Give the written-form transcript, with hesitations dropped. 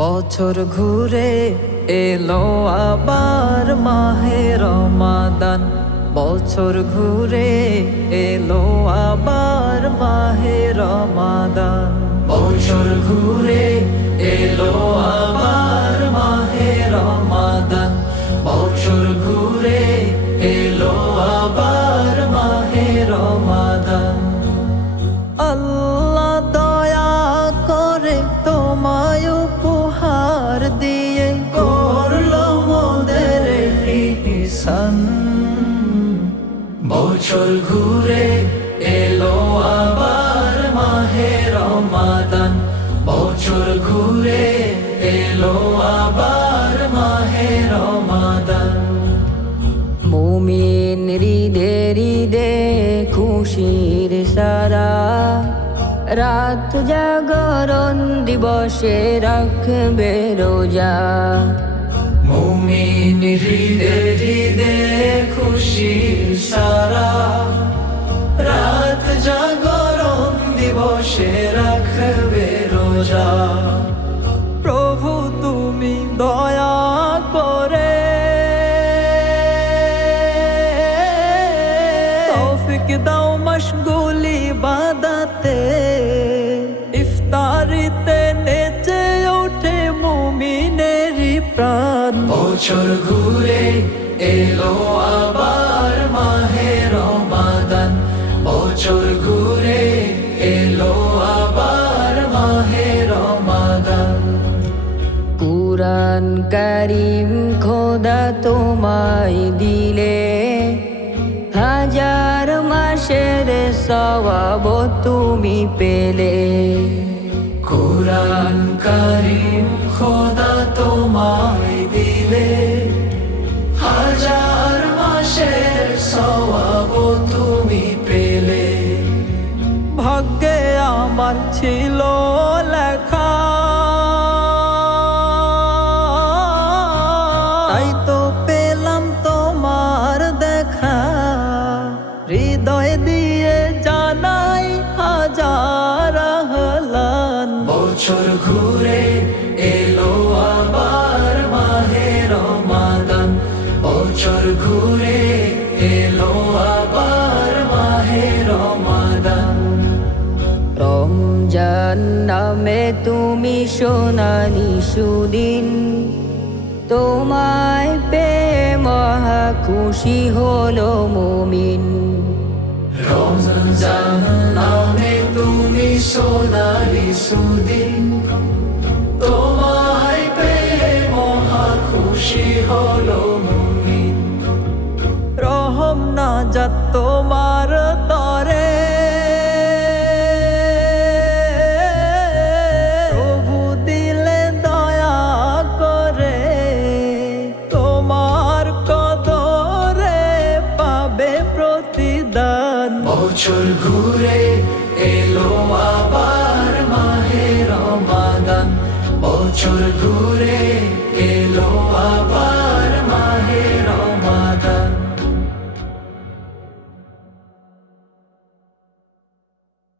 বছর ঘুরে এলো আবার মাহে রমাদান, বছর ঘুরে এলো আবার মাহে রমাদান, বছর ঘুরে এলো আবার মাহে রমাদান, বছর ঘুরে এলো আবার মাহে রমাদান। আল্লাহ দয়া করে তোমায় উপহার দিয়ে করলো মোদের ইহসান, বছর ঘুরে এলো আবার মাহে রমাদান, বছর ঘুরে এলো আবার মাহে রমাদান। মুমিন হৃদে হৃদে খুশির সারা, রাত জাগরণ দিবসে রাখবে রোজা। মুমিন হৃদে হৃদে খুশির সারা, রাত জাগরণ দিবসে রাখবে রোজা। প্রভু তুমি দয়া করে তৌফিক দাও মশগুলি বাদাতে, ইফতারিতে নেচে ওঠে মুমিনেরই প্রাণ। বছর ঘুরে এলো আবার মাহে রমাদান, বছর ঘুরে এলো আবার মাহে রমাদান। কুরআন কারীম খোদা তোমায় দিলে, হাজার মাসের সওয়াব তুমি পেলে। কুরআন কারীম খোদা তোমায় দিলে, হাজার মাসের সওয়াব তুমি পেলে। ভাগ্যে আমার ছিল লেখা, তাই তো পেলাম তোমার দেখা। হৃদয় দিয়ে জানাই হাজার আহলান, বছর ঘুরে এলো আবার মাহে রমাদান, বছর ঘুরে এলো আবার মাহে রমাদান। রমজান নামে তুমি সোনালি সুদিন, তোমায় পেয়ে মহা খুশি হলো মুমিন। রমজান নামে তুমি সোনালি সুদিন, তোমায় পেয়ে মহা খুশি হলো মুমিন। রহম নাজাত তোমার তরে, প্রভু দিলে দয়া করে, তোমার কদরে পাবে প্রতিদান। বছর ঘুরে এলো আবার মাহে রমাদান, বছর ঘুরে এলো আবার